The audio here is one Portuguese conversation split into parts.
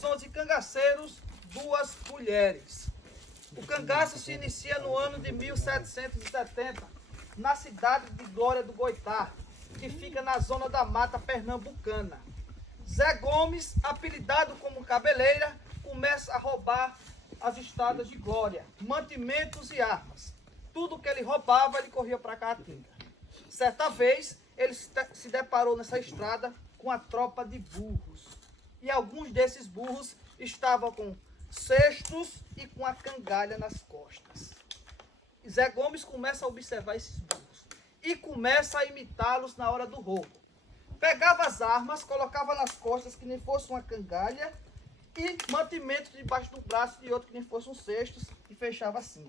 desses 11 cangaceiros, 2 mulheres. O cangaço se inicia no ano de 1770, na cidade de Glória do Goitá, que fica na zona da mata pernambucana. Zé Gomes, apelidado como Cabeleira, começa a roubar as estradas de Glória, mantimentos e armas. Tudo que ele roubava, ele corria para Caatinga. Certa vez, ele se deparou nessa estrada com a tropa de burros. E alguns desses burros estavam com cestos e com a cangalha nas costas. Zé Gomes começa a observar esses burros e começa a imitá-los na hora do roubo. Pegava as armas, colocava nas costas que nem fosse uma cangalha e mantimentos debaixo do braço de outro que nem fosse um cesto e fechava assim.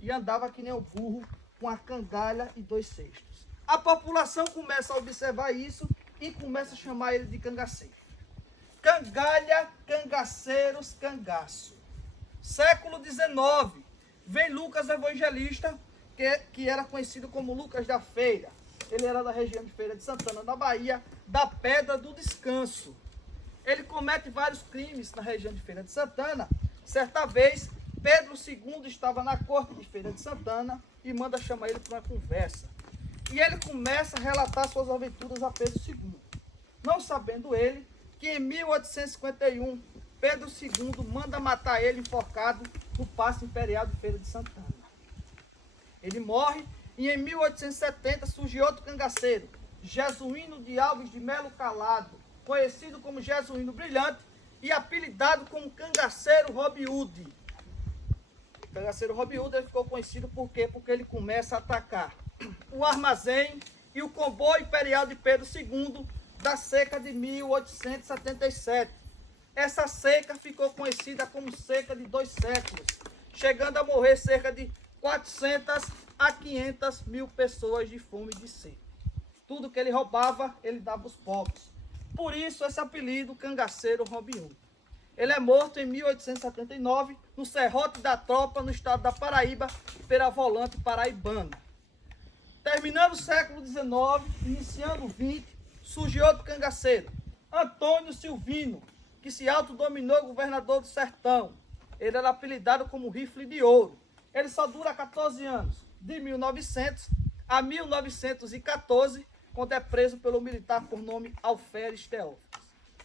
E andava que nem o burro com a cangalha e 2 cestos. A população começa a observar isso e começa a chamar ele de cangaceiro. Cangalha, cangaceiros, cangaço. Século XIX, vem Lucas Evangelista, que era conhecido como Lucas da Feira. Ele era da região de Feira de Santana, na Bahia, da Pedra do Descanso. Ele comete vários crimes na região de Feira de Santana. Certa vez, Pedro II estava na corte de Feira de Santana e manda chamar ele para uma conversa. E ele começa a relatar suas aventuras a Pedro II. Não sabendo ele que em 1851, Pedro II manda matar ele enforcado no Paço Imperial de Feira de Santana. Ele morre e em 1870 surge outro cangaceiro, Jesuíno de Alves de Melo Calado, conhecido como Jesuíno Brilhante e apelidado como Cangaceiro Robin Hood. O cangaceiro Robin Hood ele ficou conhecido por quê? Porque ele começa a atacar o armazém e o comboio imperial de Pedro II da seca de 1877. Essa seca ficou conhecida como seca de 2 séculos, chegando a morrer cerca de 400 a 500 mil pessoas de fome e de sede. Tudo que ele roubava, ele dava aos pobres. Por isso, esse apelido, Cangaceiro Robin Hood. Ele é morto em 1879, no Serrote da Tropa, no estado da Paraíba, pela volante paraibana. Terminando o século XIX, iniciando o XX, surge outro cangaceiro, Antônio Silvino, que se autodominou governador do sertão. Ele era apelidado como Rifle de Ouro. Ele só dura 14 anos, de 1900 a 1914, quando é preso pelo militar por nome Alferes Teófilos,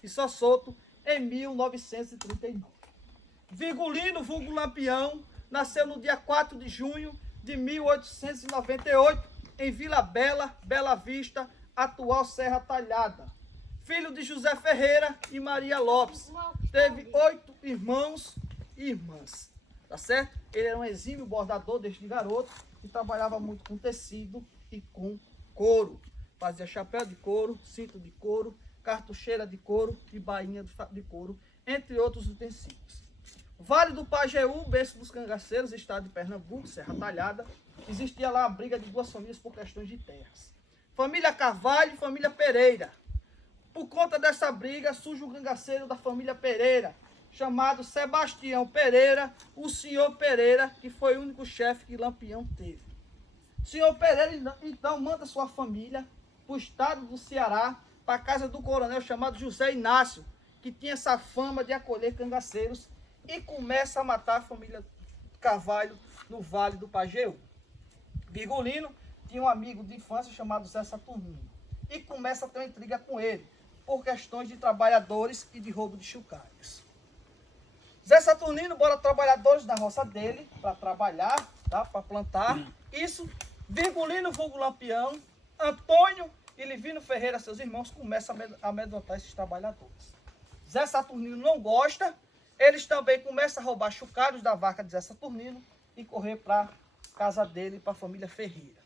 e só solto em 1939. Virgulino, vulgo Lampião, nasceu no dia 4 de junho de 1898, em Vila Bela, Bela Vista, atual Serra Talhada. Filho de José Ferreira e Maria Lopes. Teve 8 irmãos e irmãs. Tá certo? Ele era um exímio bordador desde garoto e trabalhava muito com tecido e com couro. Fazia chapéu de couro, cinto de couro, cartucheira de couro e bainha de couro, entre outros utensílios. Vale do Pajeú, berço dos cangaceiros, estado de Pernambuco, Serra Talhada. Existia lá a briga de 2 famílias por questões de terras. Família Carvalho e família Pereira. Por conta dessa briga, surge um cangaceiro da família Pereira, chamado Sebastião Pereira, o senhor Pereira, que foi o único chefe que Lampião teve. O senhor Pereira, então, manda sua família para o estado do Ceará, para a casa do coronel chamado José Inácio, que tinha essa fama de acolher cangaceiros, e começa a matar a família Carvalho no Vale do Pajeú. Virgulino tinha um amigo de infância chamado Zé Saturnino, e começa a ter uma intriga com ele, por questões de trabalhadores e de roubo de chocalhos. Zé Saturnino bora trabalhadores na roça dele para trabalhar, tá? Para plantar. Isso, Virgulino, vulgo Lampião, Antônio e Livino Ferreira, seus irmãos, começam a amedrontar esses trabalhadores. Zé Saturnino não gosta, eles também começam a roubar chocalhos da vaca de Zé Saturnino e correr para a casa dele, para a família Ferreira.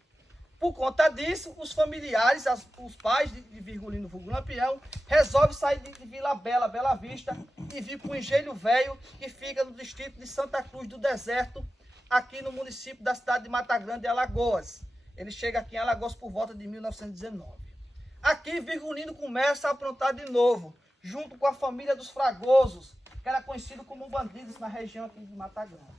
Por conta disso, os familiares, os pais de Virgulino vulgo Lampião, resolvem sair de Vila Bela, Bela Vista, e vir para o Engenho Velho, que fica no distrito de Santa Cruz do Deserto, aqui no município da cidade de Mata Grande, Alagoas. Ele chega aqui em Alagoas por volta de 1919. Aqui, Virgulino começa a aprontar de novo, junto com a família dos Fragosos, que era conhecido como bandidos na região aqui de Mata Grande.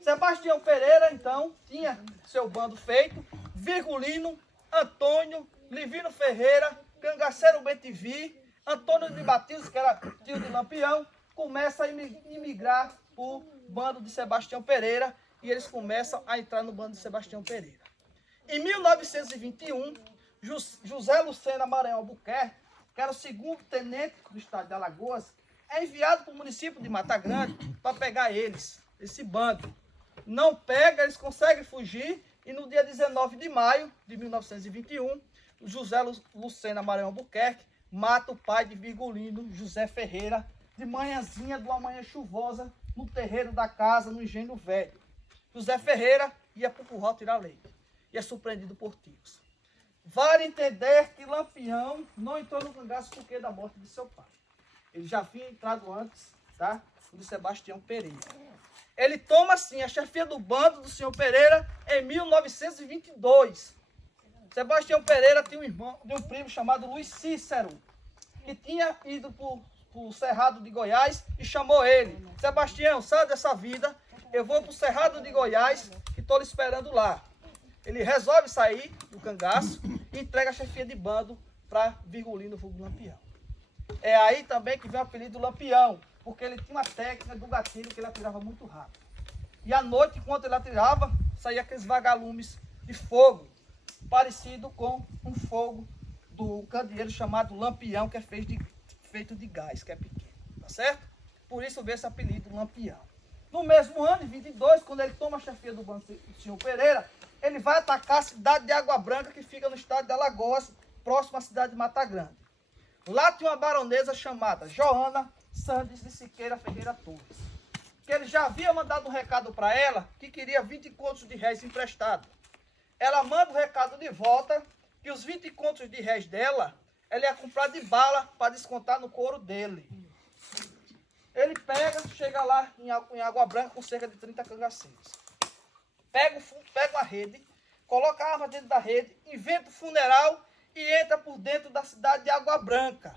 Sebastião Pereira, então, tinha seu bando feito, Virgulino, Antônio, Livino Ferreira, Cangaceiro Bentivi, Antônio de Batista, que era tio de Lampião, começa a imigrar para o bando de Sebastião Pereira e eles começam a entrar no bando de Sebastião Pereira. Em 1921, José Lucena Maranhão Albuquerque, que era o segundo tenente do estado de Alagoas, é enviado para o município de Mata Grande para pegar eles, esse bando. Não pega, eles conseguem fugir e no dia 19 de maio de 1921, José Lucena Maranhão Albuquerque mata o pai de Virgulino, José Ferreira, de manhãzinha de uma manhã chuvosa, no terreiro da casa, no Engenho Velho. José Ferreira ia para o curral tirar leite e é surpreendido por tiros. Vale entender que Lampião não entrou no cangaço porque da morte de seu pai. Ele já havia entrado antes, tá? De Sebastião Pereira. Ele toma, sim, a chefia do bando do senhor Pereira em 1922. Sebastião Pereira tinha um primo chamado Luiz Cícero, que tinha ido para o Cerrado de Goiás e chamou ele. Sebastião, sai dessa vida, eu vou para o Cerrado de Goiás e estou lhe esperando lá. Ele resolve sair do cangaço e entrega a chefia de bando para Virgulino vulgo Lampião. É aí também que vem o apelido Lampião, porque ele tinha uma técnica do gatilho que ele atirava muito rápido. E à noite, enquanto ele atirava, saía aqueles vagalumes de fogo, parecido com um fogo do candeeiro chamado Lampião, que é feito de gás, que é pequeno, tá certo? Por isso veio esse apelido Lampião. No mesmo ano, em 22, quando ele toma a chefia do bando do senhor Pereira, ele vai atacar a cidade de Água Branca, que fica no estado de Alagoas, próximo à cidade de Mata Grande. Lá tinha uma baronesa chamada Joana Sandes de Siqueira Ferreira Torres, que ele já havia mandado um recado para ela, que queria 20 contos de réis emprestados. Ela manda o recado de volta, que os 20 contos de réis dela, ela ia comprar de bala para descontar no couro dele. Ele pega, chega lá em Água Branca com cerca de 30 cangaceiros. Pega uma rede, coloca a arma dentro da rede, inventa o funeral e entra por dentro da cidade de Água Branca.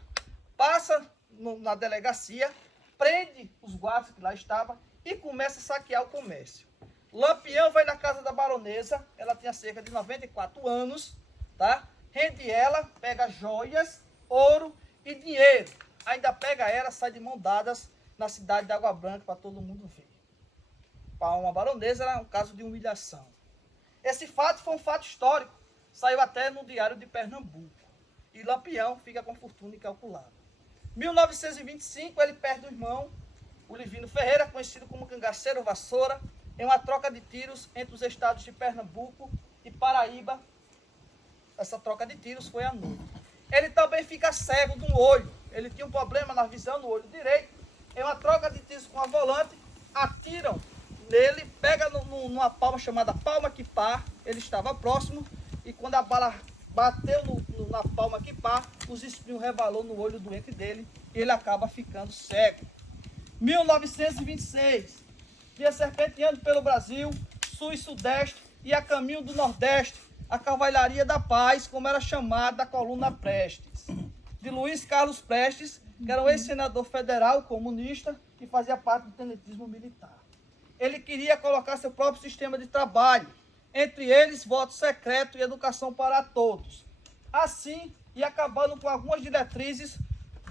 Passa na delegacia, prende os guardas que lá estavam e começa a saquear o comércio. Lampião vai na casa da baronesa, ela tinha cerca de 94 anos, tá? Rende ela, pega joias, ouro e dinheiro. Ainda pega ela, sai de mão dadas na cidade de Água Branca para todo mundo ver. Para uma baronesa era um caso de humilhação. Esse fato foi um fato histórico, saiu até no Diário de Pernambuco. E Lampião fica com fortuna incalculável. Em 1925 ele perde o irmão, o Livino Ferreira, conhecido como Cangaceiro Vassoura, em uma troca de tiros entre os estados de Pernambuco e Paraíba. Essa troca de tiros foi à noite. Ele também fica cego de um olho. Ele tinha um problema na visão no olho direito. Em uma troca de tiros com a volante, atiram nele, pega numa palma chamada palma que pá. Ele estava próximo e quando a bala bateu na palma que pá, os espinhos rebalou no olho doente dele e ele acaba ficando cego. 1926, vinha serpenteando pelo Brasil, sul e sudeste e a caminho do nordeste, a Cavalaria da Paz, como era chamada a coluna Prestes, de Luiz Carlos Prestes, que era um ex-senador federal comunista que fazia parte do tenentismo militar. Ele queria colocar seu próprio sistema de trabalho, entre eles voto secreto e educação para todos. Assim, ia acabando com algumas diretrizes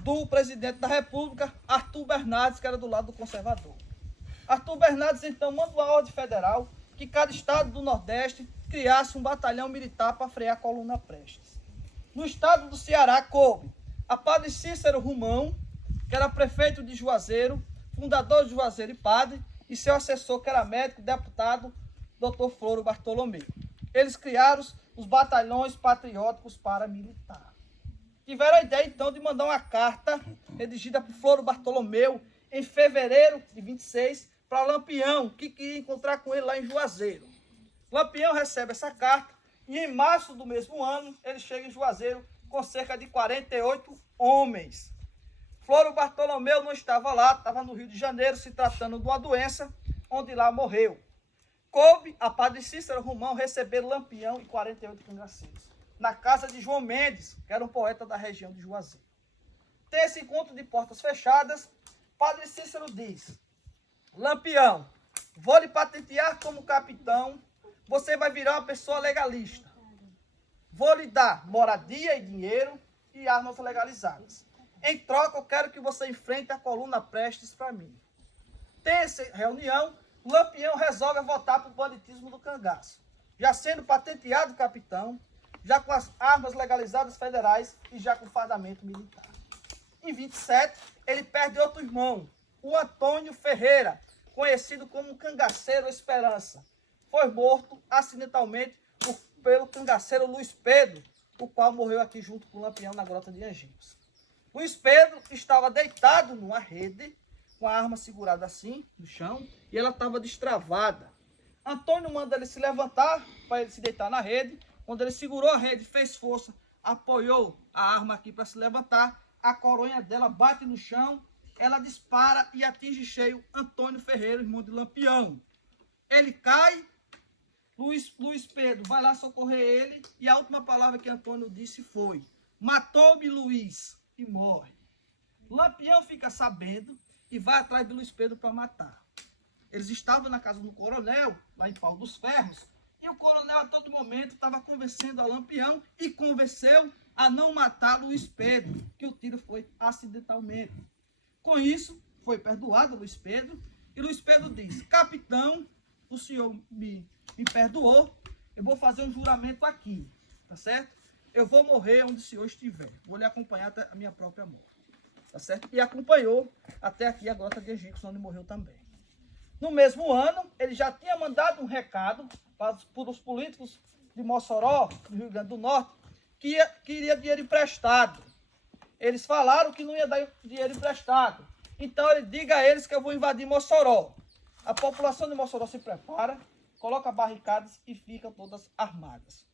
do presidente da República, Arthur Bernardes, que era do lado do conservador. Arthur Bernardes, então, manda uma ordem federal que cada estado do Nordeste criasse um batalhão militar para frear a coluna Prestes. No estado do Ceará, coube a padre Cícero Romão, que era prefeito de Juazeiro, fundador de Juazeiro e padre, e seu assessor, que era médico, deputado, Dr. Floro Bartolomeu. Eles criaram os batalhões patrióticos paramilitares. Tiveram a ideia, então, de mandar uma carta redigida por Floro Bartolomeu em fevereiro de 26 para Lampião, que queria encontrar com ele lá em Juazeiro. Lampião recebe essa carta e em março do mesmo ano ele chega em Juazeiro com cerca de 48 homens. Floro Bartolomeu não estava lá, estava no Rio de Janeiro se tratando de uma doença, onde lá morreu. Coube a padre Cícero Romão receber Lampião e 48 cangaceiros, na casa de João Mendes, que era um poeta da região de Juazeiro. Tem esse encontro de portas fechadas. Padre Cícero diz: Lampião, vou lhe patentear como capitão, você vai virar uma pessoa legalista. Vou lhe dar moradia e dinheiro e armas legalizadas. Em troca, eu quero que você enfrente a coluna Prestes para mim. Tem essa reunião, o Lampião resolve votar para o banditismo do cangaço. Já sendo patenteado capitão, já com as armas legalizadas federais e já com fardamento militar. Em 27, ele perde outro irmão, o Antônio Ferreira, conhecido como Cangaceiro Esperança. Foi morto acidentalmente pelo cangaceiro Luiz Pedro, o qual morreu aqui junto com o Lampião na Grota de Angicos. Luiz Pedro estava deitado numa rede, com a arma segurada assim, no chão, e ela estava destravada. Antônio manda ele se levantar, para ele se deitar na rede. Quando ele segurou a rede, fez força, apoiou a arma aqui para se levantar, a coronha dela bate no chão, ela dispara e atinge cheio Antônio Ferreira, irmão de Lampião. Ele cai, Luiz Pedro vai lá socorrer ele, e a última palavra que Antônio disse foi: matou-me Luiz, e morre. Lampião fica sabendo e vai atrás de Luiz Pedro para matar. Eles estavam na casa do coronel, lá em Pau dos Ferros, e o coronel a todo momento estava convencendo a Lampião e convenceu a não matar Luiz Pedro, que o tiro foi acidentalmente. Com isso, foi perdoado Luiz Pedro, e Luiz Pedro diz: capitão, o senhor me perdoou, eu vou fazer um juramento aqui, tá certo? Eu vou morrer onde o senhor estiver, vou lhe acompanhar até a minha própria morte, tá certo? E acompanhou até aqui a Grota de Angicos, onde morreu também. No mesmo ano, ele já tinha mandado um recado para os políticos de Mossoró, do Rio Grande do Norte, que queria dinheiro emprestado. Eles falaram que não ia dar dinheiro emprestado. Então ele diga a eles que eu vou invadir Mossoró. A população de Mossoró se prepara, coloca barricadas e ficam todas armadas.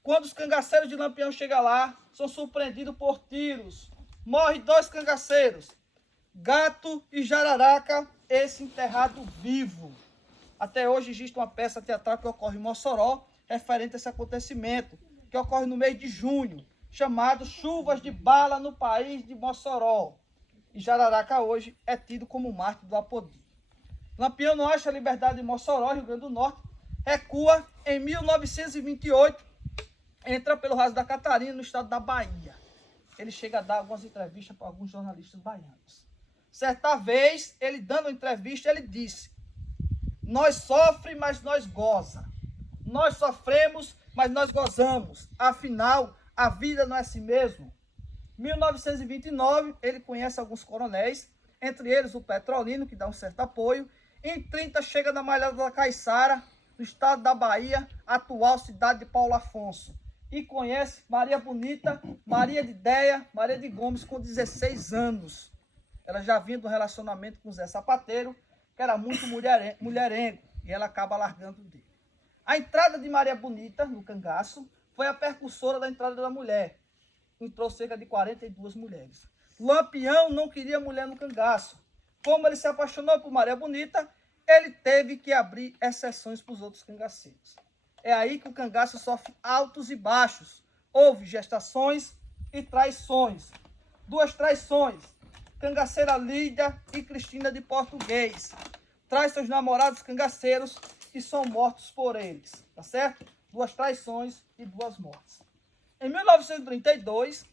Quando os cangaceiros de Lampião chegam lá, são surpreendidos por tiros. Morrem 2 cangaceiros, Gato e Jararaca, esse enterrado vivo. Até hoje existe uma peça teatral que ocorre em Mossoró, referente a esse acontecimento, que ocorre no mês de junho, chamado Chuvas de Bala no País de Mossoró. E Jararaca hoje é tido como mártir do Apodi. Lampião não acha a liberdade em Mossoró, Rio Grande do Norte, recua em 1928, entra pelo Raso da Catarina, no estado da Bahia. Ele chega a dar algumas entrevistas para alguns jornalistas baianos. Certa vez, ele dando uma entrevista, ele disse: nós sofremos, mas nós goza. Nós sofremos, mas nós gozamos. Afinal, a vida não é assim mesmo. Em 1929, ele conhece alguns coronéis, entre eles o Petrolino, que dá um certo apoio. Em 30, chega na Malhada da Caiçara, no estado da Bahia, atual cidade de Paulo Afonso. E conhece Maria Bonita, Maria de Déia, Maria de Gomes, com 16 anos. Ela já vinha do relacionamento com Zé Sapateiro, que era muito mulherengo, e ela acaba largando dele. A entrada de Maria Bonita, no cangaço, foi a percussora da entrada da mulher. Entrou cerca de 42 mulheres. Lampião não queria mulher no cangaço. Como ele se apaixonou por Maria Bonita, ele teve que abrir exceções para os outros cangaceiros. É aí que o cangaço sofre altos e baixos. Houve gestações e traições. 2 traições. Cangaceira Lídia e Cristina de Português. Traz seus namorados cangaceiros e são mortos por eles. Tá certo? 2 traições e 2 mortes. Em 1932,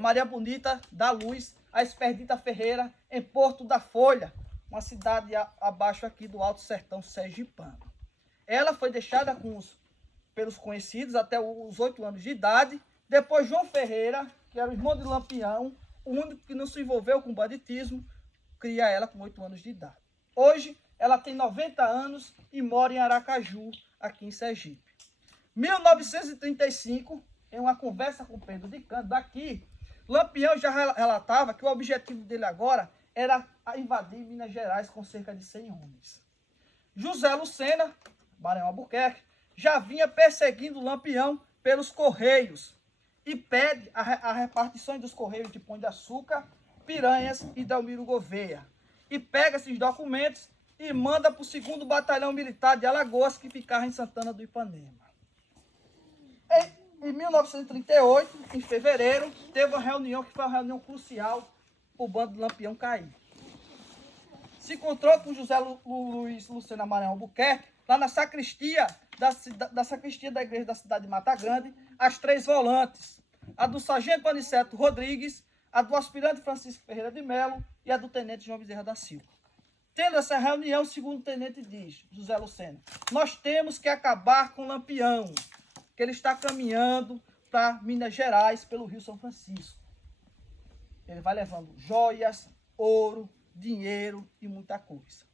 Maria Bonita dá luz a Expedita Ferreira em Porto da Folha, uma cidade abaixo aqui do Alto Sertão Sergipano. Ela foi deixada pelos conhecidos até os 8 anos de idade. Depois João Ferreira, que era o irmão de Lampião, o único que não se envolveu com banditismo, cria ela com 8 anos de idade. Hoje, ela tem 90 anos e mora em Aracaju, aqui em Sergipe. 1935, em uma conversa com Pedro de Cândido aqui, Lampião já relatava que o objetivo dele agora era invadir Minas Gerais com cerca de 100 homens. José Lucena, Barão Albuquerque, já vinha perseguindo Lampião pelos Correios e pede a repartição dos Correios de Pão de Açúcar, Piranhas e Delmiro Gouveia. E pega esses documentos e manda para o 2º Batalhão Militar de Alagoas, que ficava em Santana do Ipanema. Em 1938, em fevereiro, teve uma reunião que foi uma reunião crucial para o bando do Lampião cair. Se encontrou com José Luiz Lucena Maranhão Albuquerque, lá na sacristia da sacristia da igreja da cidade de Mata Grande, as 3 volantes. A do sargento Aniceto Rodrigues, a do aspirante Francisco Ferreira de Melo e a do tenente João Bezerra da Silva. Tendo essa reunião, segundo o tenente diz, José Lucena, nós temos que acabar com o Lampião, que ele está caminhando para Minas Gerais pelo Rio São Francisco. Ele vai levando joias, ouro, dinheiro e muita coisa.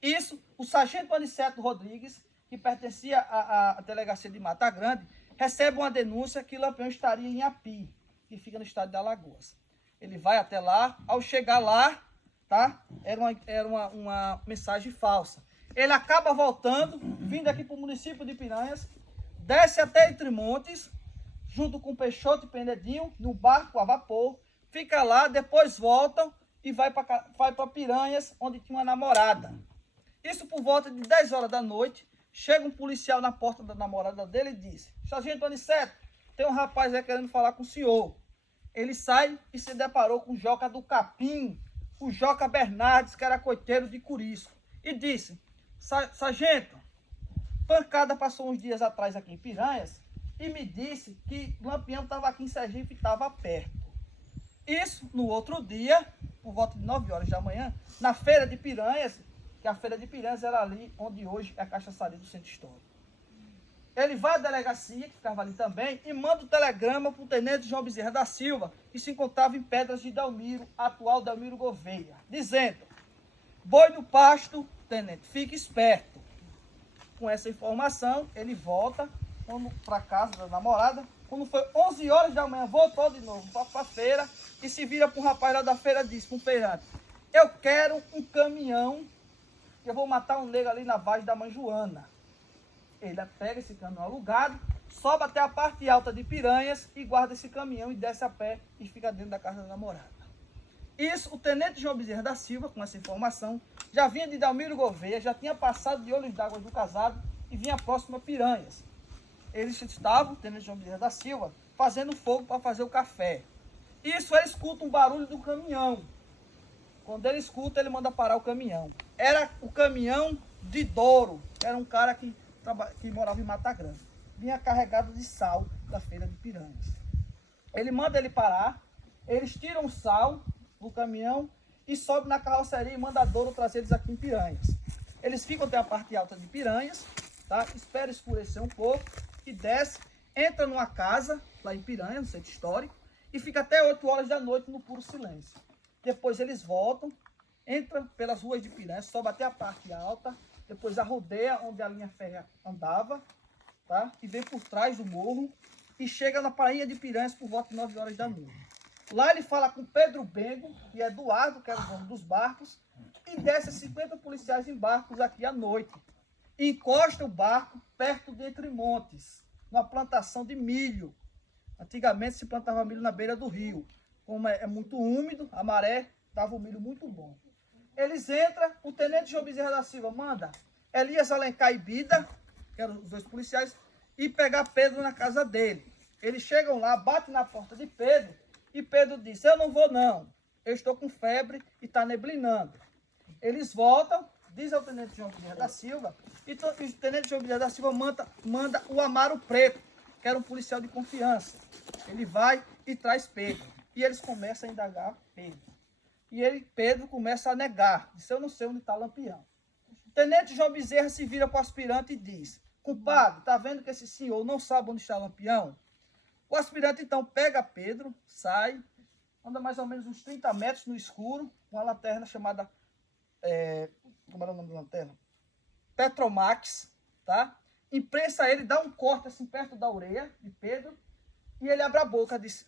Isso, o sargento Aniceto Rodrigues, que pertencia à delegacia de Mata Grande, recebe uma denúncia que o Lampião estaria em Api, que fica no estado de Alagoas. Ele vai até lá, ao chegar lá, tá? Era uma mensagem falsa. Ele acaba voltando, vindo aqui para o município de Piranhas, desce até Entre Montes, junto com Peixoto e Penedinho, no barco a vapor, fica lá, depois voltam e vai para Piranhas, onde tinha uma namorada. Isso por volta de 10 horas da noite, chega um policial na porta da namorada dele e diz, sargento Aniceto, tem um rapaz aí querendo falar com o senhor. Ele sai e se deparou com o Joca do Capim, o Joca Bernardes, que era coiteiro de Curisco, e disse, sargento, Pancada passou uns dias atrás aqui em Piranhas e me disse que o Lampião estava aqui em Sergipe e estava perto. Isso no outro dia, por volta de 9 horas da manhã, na feira de Piranhas, que a feira de Piranhas era ali onde hoje é a cachaçaria do Centro Histórico. Ele vai à delegacia, que ficava ali também, e manda um telegrama para o tenente João Bezerra da Silva, que se encontrava em Pedras de Delmiro, atual Delmiro Gouveia, dizendo, boi no pasto, tenente, fique esperto. Com essa informação, ele volta para casa da namorada. Quando foi 11 horas da manhã, voltou de novo para a feira e se vira para um rapaz lá da feira e disse para um feirante, eu quero um caminhão, que eu vou matar um negro ali na Vagem da Mãe Joana. Ele pega esse caminhão alugado, sobe até a parte alta de Piranhas e guarda esse caminhão e desce a pé e fica dentro da casa da namorada. Isso, o tenente João Bezerra da Silva, com essa informação, já vinha de Delmiro Gouveia, já tinha passado de Olhos d'Água do Casado e vinha próximo a Piranhas. Eles estavam, o tenente João Bezerra da Silva, fazendo fogo para fazer o café. Isso, ele escuta um barulho do caminhão. Quando ele escuta, ele manda parar o caminhão. Era o caminhão de Douro, era um cara que morava em Mata Grande. Vinha carregado de sal da feira de Piranhas. Ele manda ele parar, eles tiram o sal do caminhão e sobem na carroceria e manda a Douro trazer eles aqui em Piranhas. Eles ficam até a parte alta de Piranhas, tá? Espera escurecer um pouco e desce, entra numa casa lá em Piranhas, no centro histórico, e fica até 8 horas da noite no puro silêncio. Depois eles voltam, entram pelas ruas de Piranhas, sobem até a parte alta, depois a rodeia onde a linha férrea andava, tá? E vem por trás do morro e chega na prainha de Piranhas por volta de 9 horas da noite. Lá ele fala com Pedro Bengo e Eduardo, que era o dono dos barcos, e desce 50 policiais em barcos aqui à noite. E encosta o barco perto de Entre Montes, numa plantação de milho. Antigamente se plantava milho na beira do rio. Como é muito úmido, a maré dava um milho muito bom. Eles entram, o tenente João Bezerra da Silva manda Elias Alencar e Bida, que eram os dois policiais, e pegar Pedro na casa dele. Eles chegam lá, batem na porta de Pedro, e Pedro diz, eu não vou não, eu estou com febre e está neblinando. Eles voltam, diz ao tenente João Bezerra da Silva, e o tenente João Bezerra da Silva manda o Amaro Preto, que era um policial de confiança. Ele vai e traz Pedro, e eles começam a indagar Pedro. E Pedro começa a negar, diz, eu não sei onde está Lampião. O tenente João Bezerra se vira para o aspirante e diz, compadre, está vendo que esse senhor não sabe onde está Lampião? O aspirante então pega Pedro, sai, anda mais ou menos uns 30 metros no escuro, com uma lanterna chamada, como era o nome da lanterna? Petromax, tá? Imprensa ele, dá um corte assim perto da orelha de Pedro, e ele abre a boca, diz,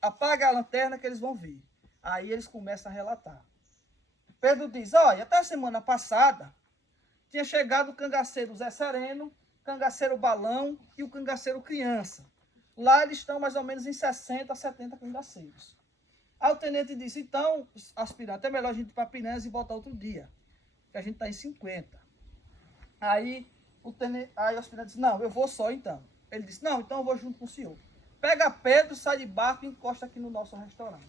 apaga a lanterna que eles vão ver. Aí eles começam a relatar. Pedro diz, olha, até a semana passada, tinha chegado o cangaceiro Zé Sereno, cangaceiro Balão e o cangaceiro Criança. Lá eles estão mais ou menos em 60 a 70 cangaceiros. Aí o tenente disse, então, aspirante, é melhor a gente ir para Piranhas e voltar outro dia, que a gente está em 50. Aí o aspirante disse, não, eu vou só então. Ele disse, não, então eu vou junto com o senhor. Pega Pedro, sai de barco e encosta aqui no nosso restaurante.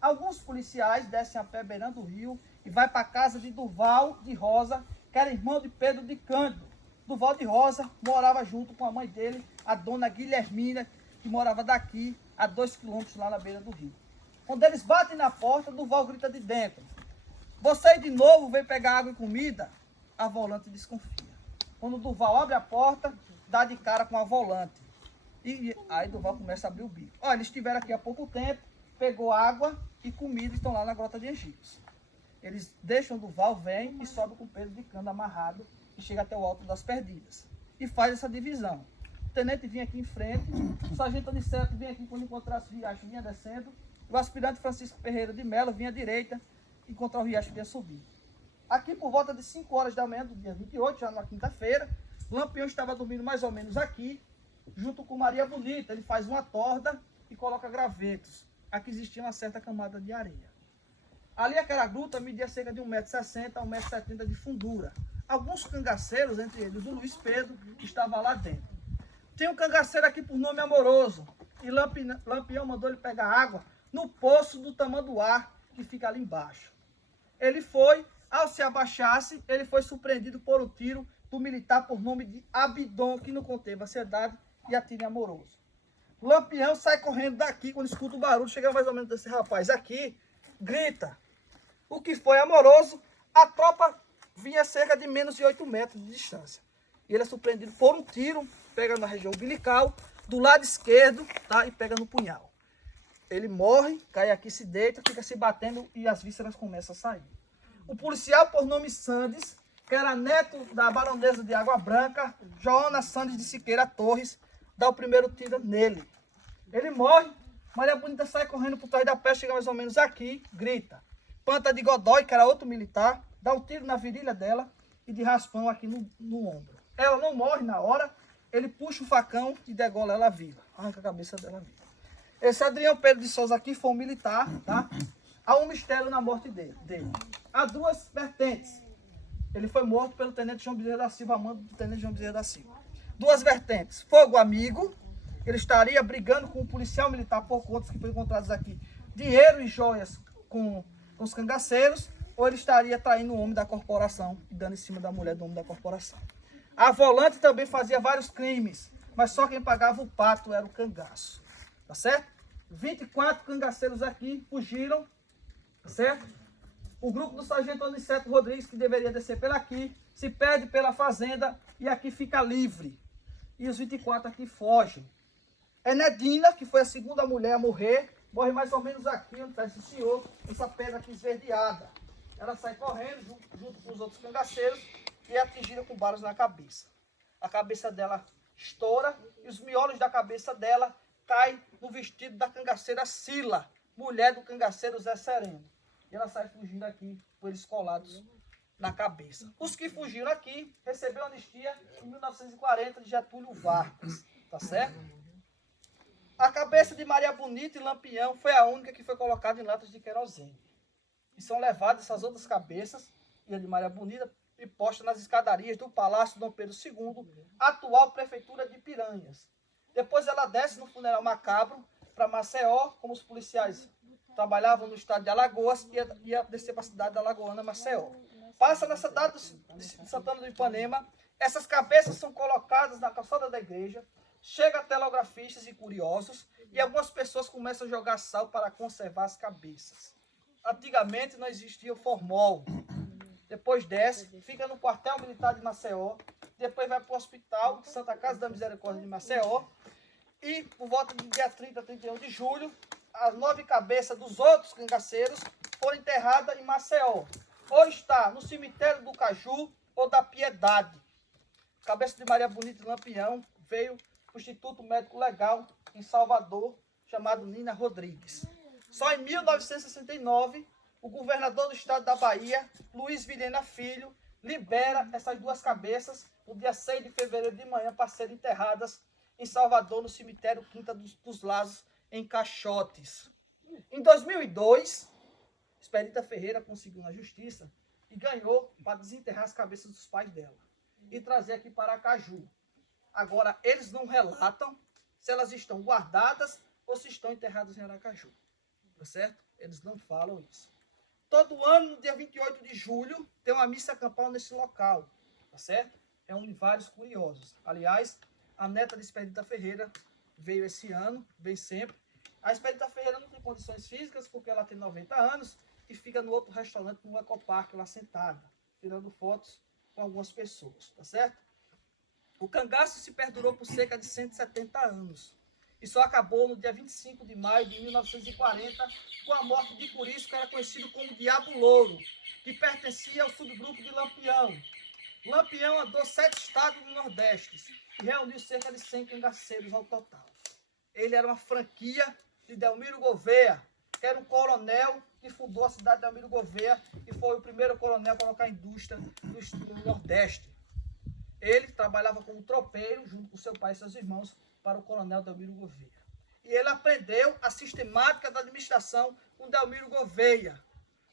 Alguns policiais descem a pé beirando o rio e vai para a casa de Duval de Rosa, que era irmão de Pedro de Cândido. Duval de Rosa morava junto com a mãe dele, a dona Guilhermina, que morava daqui a 2 quilômetros lá na beira do rio. Quando eles batem na porta, Durval grita de dentro: "Você de novo veio pegar água e comida?" A volante desconfia. Quando Durval abre a porta, dá de cara com a volante. E aí Durval começa a abrir o bico. Olha, eles estiveram aqui há pouco tempo, pegou água e comida e estão lá na Grota de Egípcios. Eles deixam Durval, vem e sobe com o Pedro de cano amarrado e chega até o Alto das Perdidas. E faz essa divisão. O tenente vinha aqui em frente, o sargento Aniceto vinha aqui quando encontrasse o riacho, vinha descendo, o aspirante Francisco Ferreira de Mello vinha à direita, encontrar o riacho, vinha subindo. Aqui por volta de 5 horas da manhã do dia 28, já na quinta-feira, Lampião estava dormindo mais ou menos aqui, junto com Maria Bonita. Ele faz uma torda e coloca gravetos. Aqui existia uma certa camada de areia. Ali aquela gruta media cerca de 1,60 m a 1,70 m de fundura. Alguns cangaceiros, entre eles o Luiz Pedro, estava lá dentro. Tem um cangaceiro aqui por nome Amoroso, e Lampião mandou ele pegar água no poço do Tamanduá, que fica ali embaixo. Ele foi, ao se abaixar-se, ele foi surpreendido por um tiro do militar por nome de Abidon, que não conteve ansiedade, e atira em Amoroso. Lampião sai correndo daqui, quando escuta o barulho, chega mais ou menos desse rapaz aqui, grita: "O que foi, Amoroso?" A tropa vinha a cerca de menos de 8 metros de distância. E ele é surpreendido por um tiro, pega na região umbilical, do lado esquerdo, tá? E pega no punhal. Ele morre, cai aqui, se deita, fica se batendo e as vísceras começam a sair. O policial por nome Sandes, que era neto da baronesa de Água Branca, Joana Sandes de Siqueira Torres, dá o primeiro tiro nele. Ele morre, Maria Bonita sai correndo por trás da peça, chega mais ou menos aqui, grita. Panta de Godoy, que era outro militar, dá um tiro na virilha dela e de raspão aqui no ombro. Ela não morre na hora, ele puxa o facão e degola ela viva, arranca a cabeça dela viva. Esse Adriano Pedro de Souza aqui foi um militar, tá? Há um mistério na morte dele. Há duas vertentes. Ele foi morto pelo tenente João Bezerra da Silva, amando do tenente João Bezerra da Silva. Duas vertentes: fogo amigo, ele estaria brigando com um policial militar por contas que foram encontrados aqui, dinheiro e joias com os cangaceiros, ou ele estaria traindo o homem da corporação e dando em cima da mulher do homem da corporação. A volante também fazia vários crimes, mas só quem pagava o pato era o cangaço. Tá certo? 24 cangaceiros aqui fugiram, tá certo? O grupo do sargento Aniceto Rodrigues, que deveria descer por aqui, se perde pela fazenda e aqui fica livre. E os 24 aqui fogem. Enedina, que foi a segunda mulher a morrer, morre mais ou menos aqui, onde está esse senhor, essa pedra aqui esverdeada. Ela sai correndo junto com os outros cangaceiros e é atingida com balas na cabeça. A cabeça dela estoura e os miolos da cabeça dela caem no vestido da cangaceira Sila, mulher do cangaceiro Zé Sereno. E ela sai fugindo aqui, com eles colados na cabeça. Os que fugiram aqui receberam anistia em 1940 de Getúlio Vargas, tá certo? A cabeça de Maria Bonita e Lampião foi a única que foi colocada em latas de querosene. E são levadas essas outras cabeças, e a de Maria Bonita, e postas nas escadarias do Palácio Dom Pedro II, atual prefeitura de Piranhas. Depois ela desce no funeral macabro para Maceió, como os policiais trabalhavam no estado de Alagoas, e ia descer para a cidade da Alagoana, Maceió. Passa na cidade de Santana do Ipanema, essas cabeças são colocadas na calçada da igreja, chega a telegrafistas e curiosos, e algumas pessoas começam a jogar sal para conservar as cabeças. Antigamente não existia o formol. Depois desce, fica no quartel militar de Maceió, depois vai para o hospital Santa Casa da Misericórdia de Maceió, e por volta do dia 30, 31 de julho, as 9 cabeças dos outros cangaceiros foram enterradas em Maceió. Ou está no cemitério do Caju ou da Piedade. A cabeça de Maria Bonita e Lampião veio para o Instituto Médico Legal em Salvador, chamado Nina Rodrigues. Só em 1969, o governador do estado da Bahia, Luiz Vilhena Filho, libera essas duas cabeças no dia 6 de fevereiro de manhã para serem enterradas em Salvador, no cemitério Quinta dos Lazos, em Caixotes. Em 2002, Expedita Ferreira conseguiu na justiça e ganhou para desenterrar as cabeças dos pais dela e trazer aqui para Aracaju. Agora, eles não relatam se elas estão guardadas ou se estão enterradas em Aracaju. Tá certo? Eles não falam isso. Todo ano, no dia 28 de julho, tem uma missa campal nesse local. Tá certo? Reúne vários curiosos. Aliás, a neta de Expedita Ferreira veio esse ano, vem sempre. A Expedita Ferreira não tem condições físicas porque ela tem 90 anos e fica no outro restaurante, no Ecoparque, lá sentada, tirando fotos com algumas pessoas, tá certo? O cangaço se perdurou por cerca de 170 anos e só acabou no dia 25 de maio de 1940 com a morte de Curisco, que era conhecido como Diabo Louro, que pertencia ao subgrupo de Lampião. Lampião andou 7 estados do Nordeste e reuniu cerca de 100 cangaceiros ao total. Ele era uma franquia de Delmiro Gouveia, que era um coronel que fundou a cidade de Delmiro Gouveia e foi o primeiro coronel a colocar a indústria no Nordeste. Ele trabalhava como tropeiro, junto com seu pai e seus irmãos, para o coronel Delmiro Gouveia. E ele aprendeu a sistemática da administração com Delmiro Gouveia.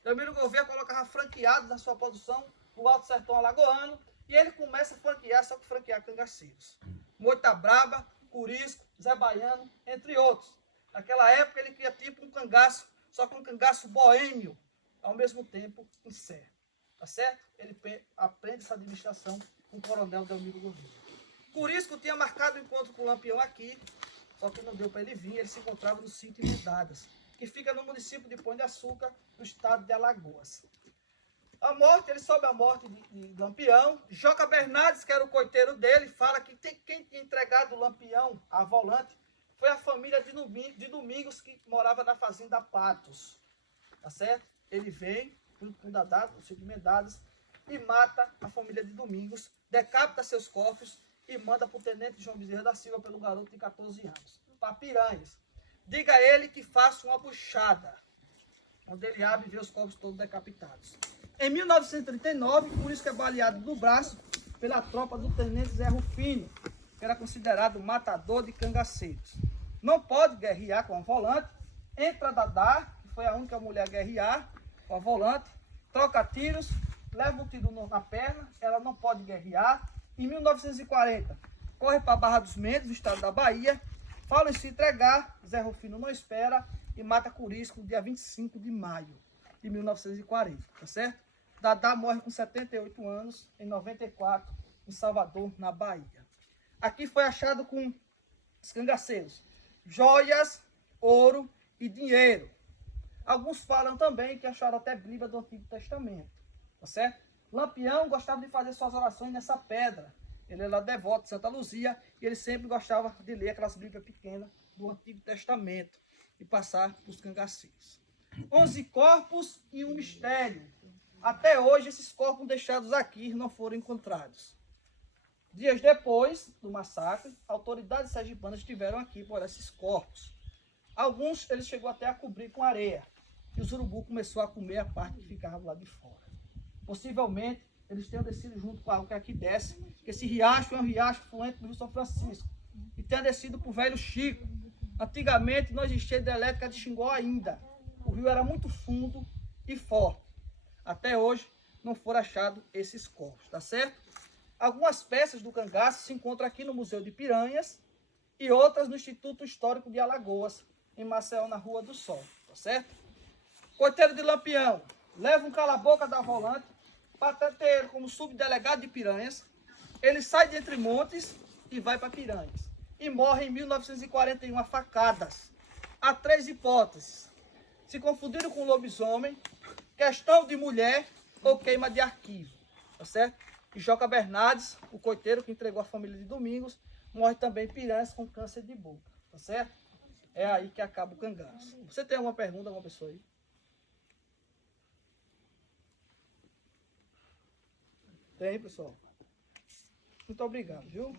Delmiro Gouveia colocava franqueados na sua produção no Alto Sertão Alagoano e ele começa a franquear, só que franquear cangaceiros. Moita Braba, Curisco, Zé Baiano, entre outros. Naquela época ele cria tipo um cangaço, só que um cangaço boêmio, ao mesmo tempo em sé. Tá certo? Ele aprende essa administração com o coronel Delmiro Gouveia. Curisco tinha marcado o encontro com o Lampião aqui, só que não deu para ele vir, ele se encontrava no sítio Emendadas, que fica no município de Pão de Açúcar, no estado de Alagoas. Ele soube a morte de Lampião. Joca Bernardes, que era o coiteiro dele, fala que quem tinha entregado o Lampião à volante foi a família de Domingos, que morava na fazenda Patos. Tá certo? Ele vem, junto com o Dadá, com o Cid Mendadas, e mata a família de Domingos, decapita seus corpos e manda para o tenente João Bezerra da Silva, pelo garoto de 14 anos, para Piranhas. Diga a ele que faça uma buchada, onde ele abre e vê os corpos todos decapitados. Em 1939, por isso que é baleado no braço pela tropa do tenente Zé Rufino, que era considerado matador de cangaceiros. Não pode guerrear com a volante, entra Dadá, que foi a única mulher a guerrear com a volante, troca tiros, leva um tiro na perna, ela não pode guerrear. Em 1940, corre para a Barra dos Mendes, no estado da Bahia, fala em se entregar, Zé Rufino não espera e mata Curisco no dia 25 de maio de 1940, tá certo? Dadá morre com 78 anos, em 94, em Salvador, na Bahia. Aqui foi achado com os cangaceiros joias, ouro e dinheiro. Alguns falam também que acharam até Bíblia do Antigo Testamento, tá certo? Lampião gostava de fazer suas orações nessa pedra. Ele era devoto de Santa Luzia e ele sempre gostava de ler aquelas Bíblias pequenas do Antigo Testamento e passar para os cangaceiros. 11 corpos e um mistério. Até hoje, esses corpos deixados aqui não foram encontrados. Dias depois do massacre, autoridades sergipanas estiveram aqui por esses corpos. Alguns eles chegou até a cobrir com areia. E os urubu começou a comer a parte que ficava lá de fora. Possivelmente, eles tenham descido junto com a água que aqui desce, que esse riacho é um riacho fluente do Rio São Francisco. E tenha descido para o Velho Chico. Antigamente não existia hidrelétrica de Xingó ainda. O rio era muito fundo e forte. Até hoje não foram achados esses corpos, tá certo? Algumas peças do cangaço se encontram aqui no Museu de Piranhas e outras no Instituto Histórico de Alagoas, em Maceió, na Rua do Sol, tá certo? Coiteiro de Lampião leva um cala-boca da volante para ter ele como subdelegado de Piranhas. Ele sai de Entre Montes e vai para Piranhas. E morre em 1941 a facadas. Há 3 hipóteses. Se confundiram com lobisomem, questão de mulher ou queima de arquivo, tá certo? E Joca Bernardes, o coiteiro que entregou a família de Domingos, morre também em Piranhas com câncer de boca, tá certo? É aí que acaba o cangaço. Você tem alguma pergunta, alguma pessoa aí? Tem, pessoal? Muito obrigado, viu?